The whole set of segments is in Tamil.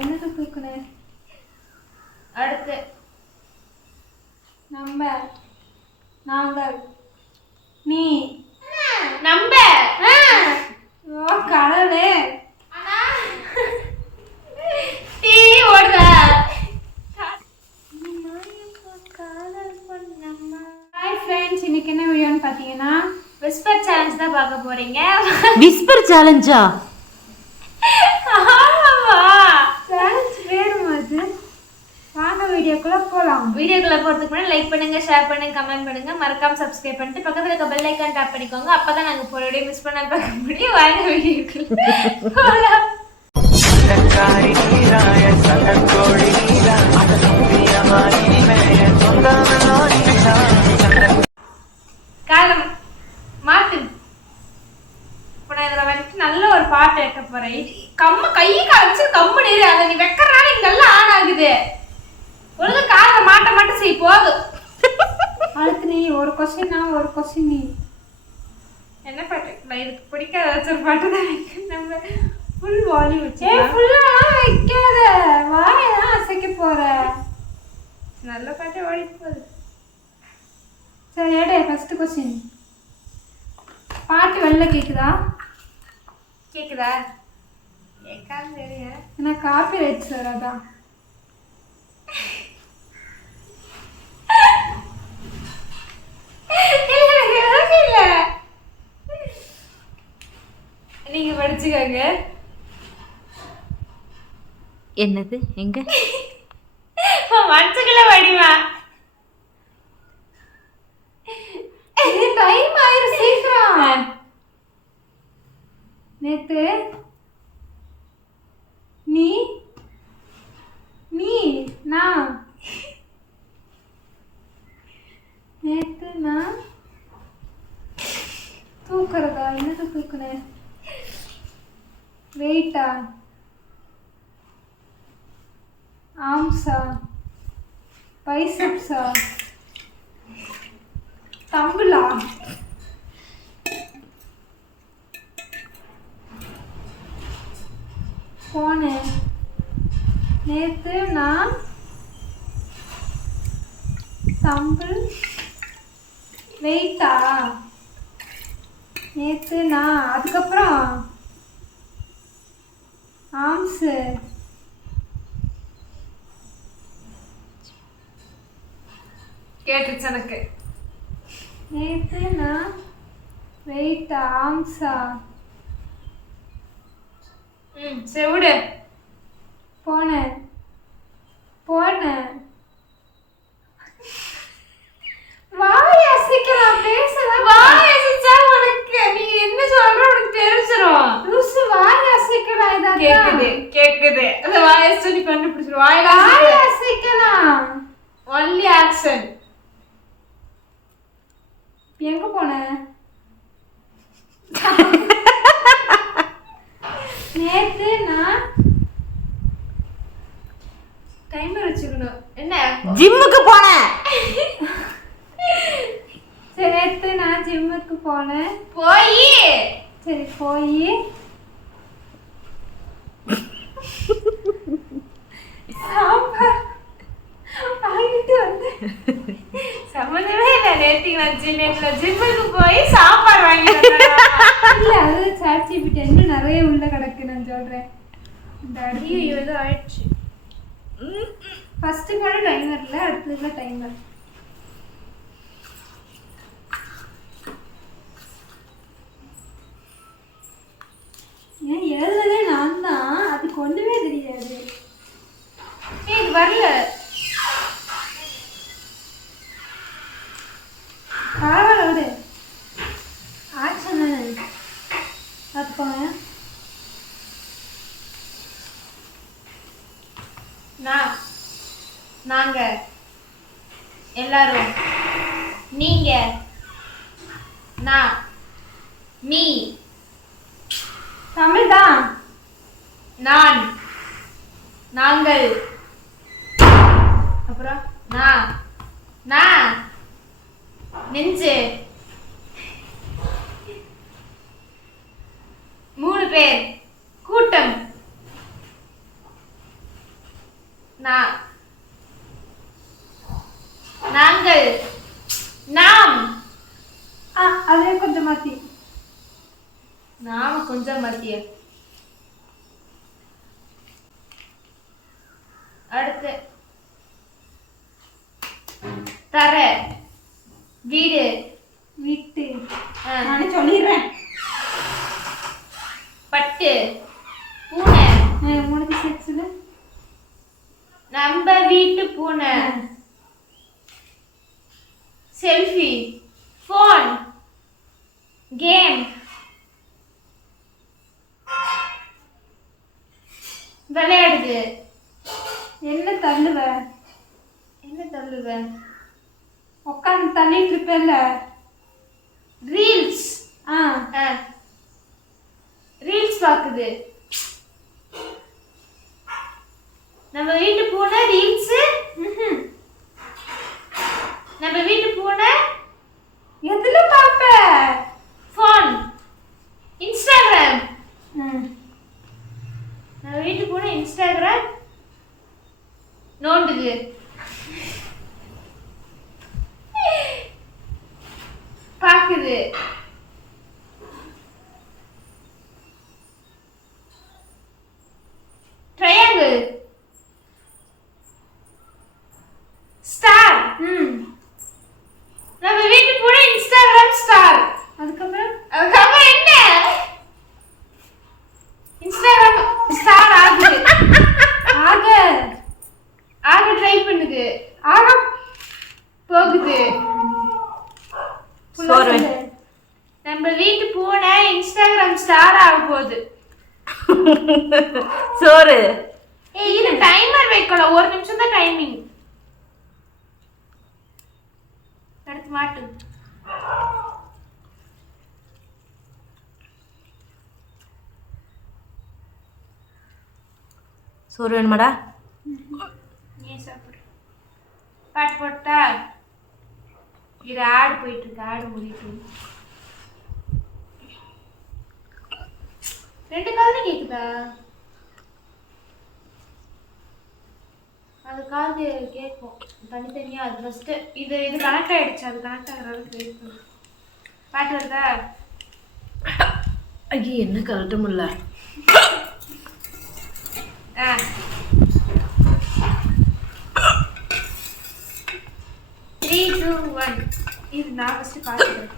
என்னது தூக்குனேன்? அடுத்து நம்ம, நாங்கள், நீ, நம்ப. ஓ கடவுளே. டீ ஓடுதா? ஹாய் ஃப்ரெண்ட்ஸ், இன்னைக்கு என்ன வீடியோன்னு பார்த்தீங்கன்னா விஸ்பர் சேலஞ்ச் தான் பார்க்க போறீங்க. விஸ்பர் சேலஞ்சா? ஆமாவா? சேலஞ்ச் வேணுமா அது? வாங்க வீடியோக்குள்ள போலாம். வீடியோக்குள்ள போறதுக்கு முன்னாடி லைக் பண்ணுங்க, ஷேர் பண்ணுங்க, கமெண்ட் பண்ணுங்க, மறக்காம சப்ஸ்கிரைப் பண்ணிட்டு பக்கத்துல இருக்க பெல் ஐகான் டாப் பண்ணிக்கோங்க. அப்பதான் நாங்க போற வீடியோ மிஸ் பண்ணாம பார்க்க முடியும். வாங்க வீடியோக்குள்ள போலாம். காலம் மாட்டு. இப்போ நான் இதில் வந்துட்டு நல்ல ஒரு பாட்டு வைக்க போறேன். கம்ம கையை காய்ச்சி கம்மு நீரு அதை நீ வைக்கிறனால இங்கெல்லாம் ஆன் ஆகுது. ஒழுங்கு காலை மாட்ட மட்டும் செய் போதும். அடுத்து நீ ஒரு கொஸ்டின், நான் ஒரு கொஸ்டின். நீ என்ன பாட்டு? நான் இதுக்கு பிடிக்காத ஒரு பாட்டு தான் வைக்க. நம்ம ஃபுல் வால்யூம் வச்சு ஃபுல்லாக வைக்காத, வாயெல்லாம் அசைக்க போற. நல்ல பாட்டே ஓடி போகுது. சரி ஏடே, ஃபர்ஸ்ட் கொஸ்டின். பாட்டு வெளில கேக்குதா? கேக்குதா? கேட்காது சரியா? ஏன்னா காப்பி ரைட்ஸ் வராதான். நீங்க படிச்சுக்கோங்க. என்னது? எங்க மனசுக்குள்ள வடிவா டைம் ஆயிரும், சீக்கிரம். நேத்து நீ நீ நான் நேத்து நான் தூக்குறதா? என்னது தூக்குனேன்? வெயிட்டா? ஆம்ஸா? பைசப்ஸா? தம்புலா? போனேன் நேத்து நான் தம்பிள் வெயிட்டா? நேத்து நான் அதுக்கப்புறம் ஆம்ஸு கேட்டுச்சு எனக்கு. நேத்து நான் வெயிட்டா ஆம்ஸா? சரி விடு. போனேன் போனேன் வாய் அசைக்கலாம், பேசலாம். வாய் அசைச்சா உனக்கு நீ என்ன சொல்ற உனக்கு தெரிஞ்சிரும். லூசு, வாய் அசைக்கலாம். இதான் கேக்குது கேக்குது. அந்த வாய் அசைச்சு நீ கண்டுபிடிச்சிரு. வாயில வாய் அசைக்கலாம். Only action. எங்க போன? நேத்து நான் டைமர் வச்சுக்கணும். என்ன? ஜிம்முக்கு போனேன். சரி, நேத்து நான் ஜிம்முக்கு போனேன். போய் சரி போய் சாம்பார் வாங்கிட்டு வந்தேன். சம்மந்தமே இல்லை. நேற்றுக்கு நான் ஜிம்முக்கு போய் சாப்பாடு வாங்கிட்டு வந்தேன். இல்ல, அது சாட்சிபிட்டு இன்னும் நிறைய உள்ள கிடக்கு. நான் சொல்றேன். இந்த ஐயோ, இது ஆயிடுச்சு. ஃபர்ஸ்ட் கூட டைமர் இல்லை, அடுத்ததுல டைமர். ஏன் எழுதுறதே நான் தான், அதுக்கு ஒண்ணுமே தெரியாது. இது வரல. பரவாயில்ல விடு, ஆக்ஷன் தானே பார்த்துக்கோங்க. நாங்க எல்லாரும், நீங்க, நான், மீ, தமிழ் தான். நான், நாங்கள், அப்புறம் நான், நெஞ்சு, 3 பேர், கூட்டம், நான் நாங்கள் நாம் அதே கொஞ்சம் மாத்தி. நாம கொஞ்சம் மத்திய. அடுத்து தர வீடு வீட்டு. நானே சொல்லிடுறேன். பட்டு பூனை. உனக்கு செக்ஸ்ல நம்ம வீட்டு பூனை. செல்ஃபி ஃபோன் கேம் விளையாடுது. என்ன தள்ளுவ? என்ன தள்ளுவ? உட்காந்து தள்ளிட்டு இருப்பேல்ல. ரீல்ஸ். ரீல்ஸ் பாக்குது. நம்ம வீட்டு பூனை ரீல்ஸ். நம்ம வீட்டு பூனை எதுல பாப்ப? Phone Instagram. நம்ம வீட்டு பூனை இன்ஸ்டாகிராம் நோண்டுது. பாக்குது. Triangle star. நம்ம வீட்டு பூனை இன்ஸ்டாகிராம் ஸ்டார். அதுக்கப்புறம் என்ன? இன்ஸ்டாகிராம் ஸ்டார் ஆகுது. ஆக ட்ரை பண்ணுது. ஆக போகுது. சோறு. நம்ம வீட்டு பூனை இன்ஸ்டாகிராம் ஸ்டார் ஆக போகுது. சோறு. இது டைமர் வைக்கலாம். 1 நிமிஷம் தான் டைமிங். அடுத்து மாட்டு. சோறு வேணுமாடா? நீ சாப்பிடு. பாட்டு போட்டா இது ஆடு போயிட்டு இருக்கு. ஆடு முடிட்டு 2 காதுல கேக்குதா? அது காது கேட்கும் தனித்தனியா. அது ஃபர்ஸ்ட் இது கனெக்ட் ஆயிடுச்சு. அது கனெக்ட் ஆகிற அளவுக்கு வெயிட் பண்ணு. பாட்டு வருதா? ஐயோ என்ன கரெக்டாக முடியல. 3 2 1. இது நான் ஃபர்ஸ்ட் பாத்துக்கிறேன்.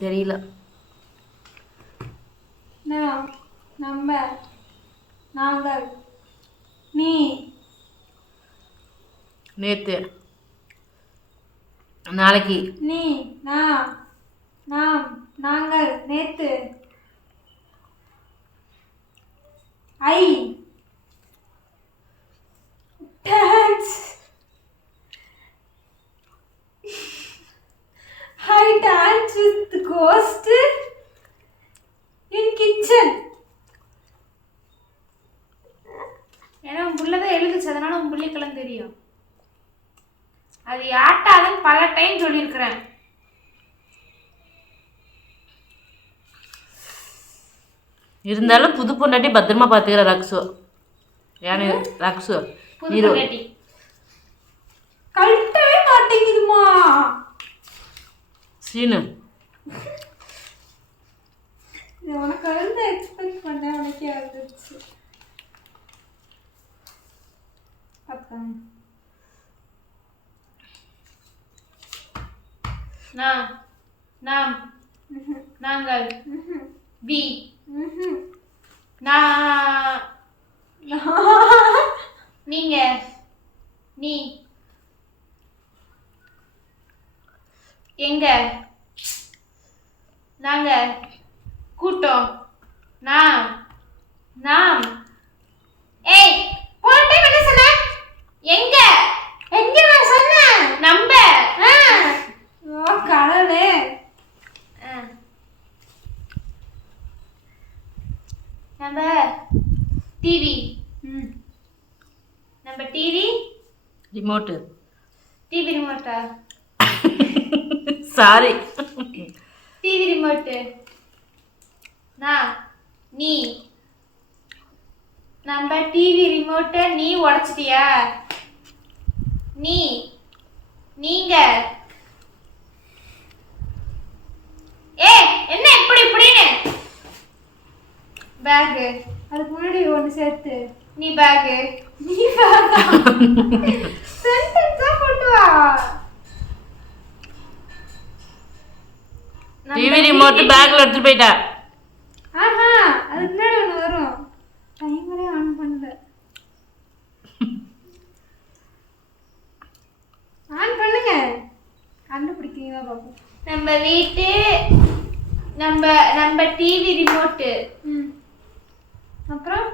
தெரியல. நம்ம நாங்கள் நீ நேத்து நாளைக்கு நீ நாம் நாங்கள் நேத்து ஐ dance I dance with the ghost in kitchen. ஏன்னா உன் புள்ளதான் எழுதுச்சு. அதனால உன் பிள்ளைக்கெல்லாம் தெரியும். அது யாட்டாதுன்னு பல டைம் சொல்லியிருக்கிறேன். இருந்தாலும் புது பொண்டாட்டி பத்திரமா பாத்துக்கிற ரக்ஸு. ஏன்னு ரக்ஸு புது பொண்டாட்டி கழட்டவே மாட்டேங்குதுமா. சீனு உனக்கு வந்து எக்ஸ்பெக்ட் பண்ணேன். உனக்கே வந்துச்சு. நாம் நாங்கள் வி நீங்க நீ எங்க நாங்க கூட்டம் நாம் ஏய் போன டைம் என்ன சொன்ன? எங்க நான் சொன்னேன். நம்ம கடலே நம்ம டிவி. ம் நம்ம டிவி ரிமோட்டு. டிவி ரிமோட்டா? சாரி. TV remote. நீ நம்ம டிவி ரிமோட்டை நீ உடைச்சிட்டியா? நீங்க என்ன இப்படின்னு பேகு. அதுக்கு முன்னாடி ஒன்று சேர்த்து நீ பேகு. சென்டென்ஸா கொண்டு வா. டிவி ரிமோட் பேக்ல எடுத்து போயிட்டா. ஆஹா அதுக்கு முன்னாடி ஒன்று வரும். டைமரே ஆன் பண்ணல. ஆன் பண்ணுங்க. கண்டுபிடிக்கிறீங்களா பாப்போம். நம்ம வீட்டு நம்ம டிவி ரிமோட்டு. ம் அப்புறம்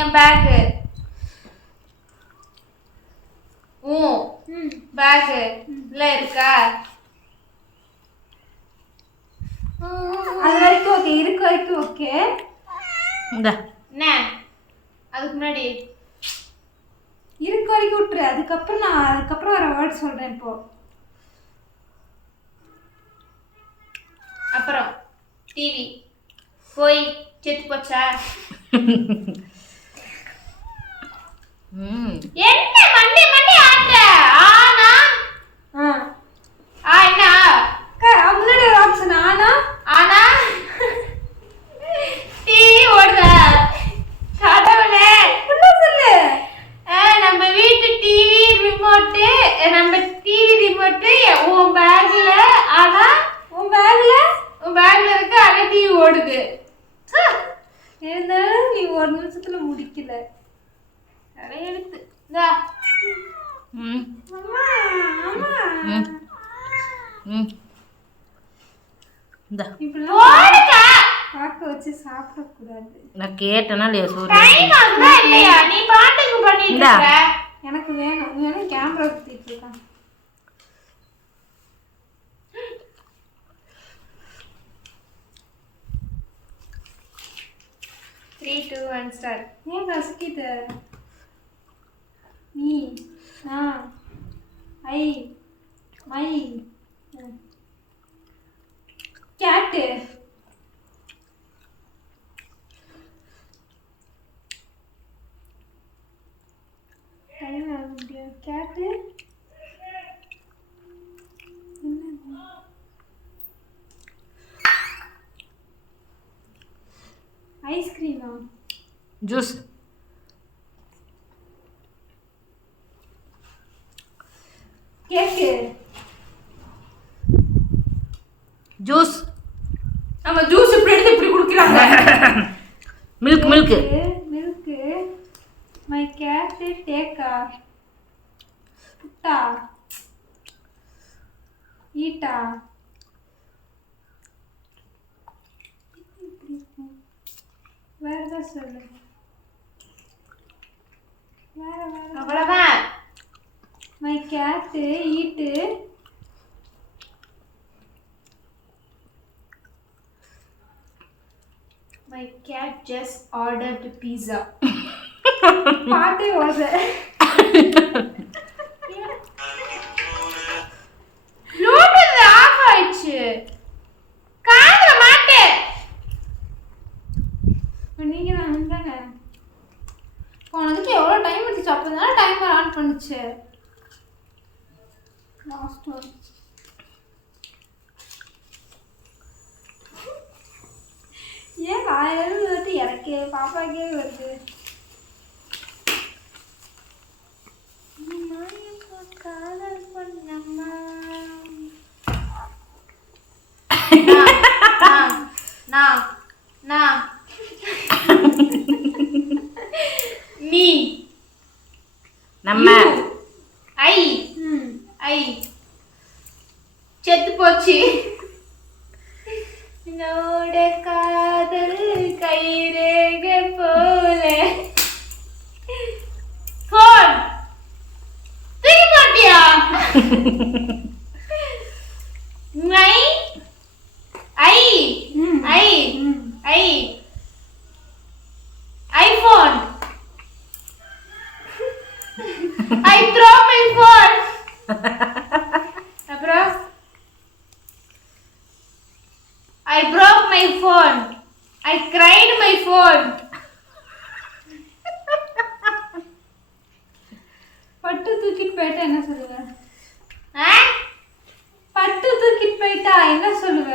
என் பேகு. பேகு இல்ல இருக்கா? அது வரைக்கும் ஓகே. இருக்கு வரைக்கும் ஓகே. என்ன அதுக்கு முன்னாடி இருக்கு வரைக்கும் விட்டுரு. அதுக்கப்புறம் வர வேர்ட் சொல்றேன் இப்போ. அப்புறம் டிவி போய் செத்து போச்சா? என்ன மண்டி ஆட்ட? ஆனா என்ன முன்னாடி ஒரு ஆப்ஷன் ஆனா டிவி ஓடுதா? கடவுளே சொல்லு. நம்ம வீட்டு டிவி ரிமோட்டு உன் பேக்ல. ஆனா உன் பேக்ல இருக்கு. ஆனா டிவி ஓடுது. இருந்தாலும் நீ ஒரு நிமிஷத்துல முடிக்கல. எடுத்து பார்க்க வச்சு சாப்பிடக்கூடாது. நான் கேட்டேனா இல்லையா? இல்லையா நீ பாட்டுக்கு பண்ணிட்டு இருக்க. எனக்கு வேணும். நீ வேணும் கேமரா எடுத்துட்டு இருக்கான். 3, 2, 1 start. ஏன் கசக்கிட்ட? நீ ஐ மை கேட்டு. கேட்டு ஐஸ்கிரீமா? ஜூஸ். கேக்கு. ஜூஸ். நம்ம ஜூஸ் இப்படி எடுத்து இப்படி குடிக்கறாங்க. மில்க். மில்க். மை கேட் டேக்கா. புட்டா. ஈட்டா. வேற ஏதாவது சொல்லு. வேற அவ்வளவுதான். My cat eat. My cat just ordered pizza. பாட்டே ஓடுது. ப்ளூடூத் ஆஃப் ஆயிடுச்சு. காதுல மாட்டே. நீங்க தானே போனதுக்கு எவ்வளோ டைம் எடுத்துச்சு? அப்போதானே டைமர் ஆன் பண்ணுச்சு. Last one. ஏன் வாயிலிருந்து வந்து எனக்கு பாப்பாக்கே வருது? காதல் பண்ணம்மா. நீ நம்ம ஐ செத்து போச்சு. என்னோட காதல் கைரேக போல. போன் தூக்கி போட்டியா? My I I I I I broke my phone. I cried my phone. பட்டு தூக்கிட்டு போயிட்டா என்ன சொல்லுவ? பட்டு தூக்கிட்டு போயிட்டா என்ன சொல்லுவ?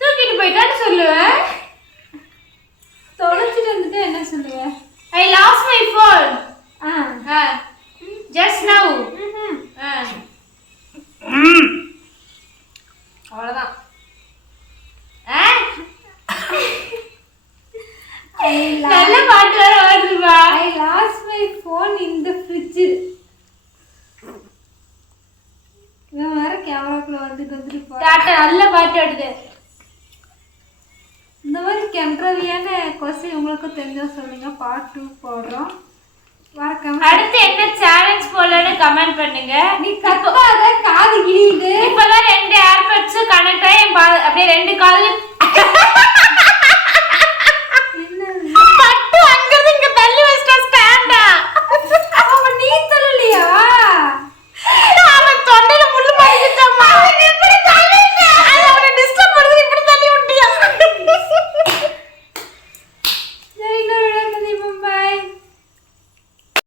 தூக்கிட்டு போயிட்டான்னு சொல்லுவேன். தொலைச்சிட்டு வந்துட்டு என்ன சொல்லுவ? I lost my phone. Ah Just now. அவ்வளவுதான். நல்ல பாட்டு வேற வருதுப்பா. I lost my phone in the fridge. இவன் வேற கேமராக்குள்ள வந்துட்டு போ. டாட்டா நல்ல பாட்டு வருது. இந்த மாதிரி கென்ட்ரவியான கொஸ்டின் உங்களுக்கு தெரிஞ்சா சொல்லுங்க. பார்ட் 2 போடுறோம். மறக்காம அடுத்து என்ன சேலஞ்ச் போடலாம்னு கமெண்ட் பண்ணுங்க. நீ கத்தாத காது கிழியுது. இப்பதான் 2 ஏர்பட்ஸ் கனெக்ட் ஆகி அப்படியே 2 காதுல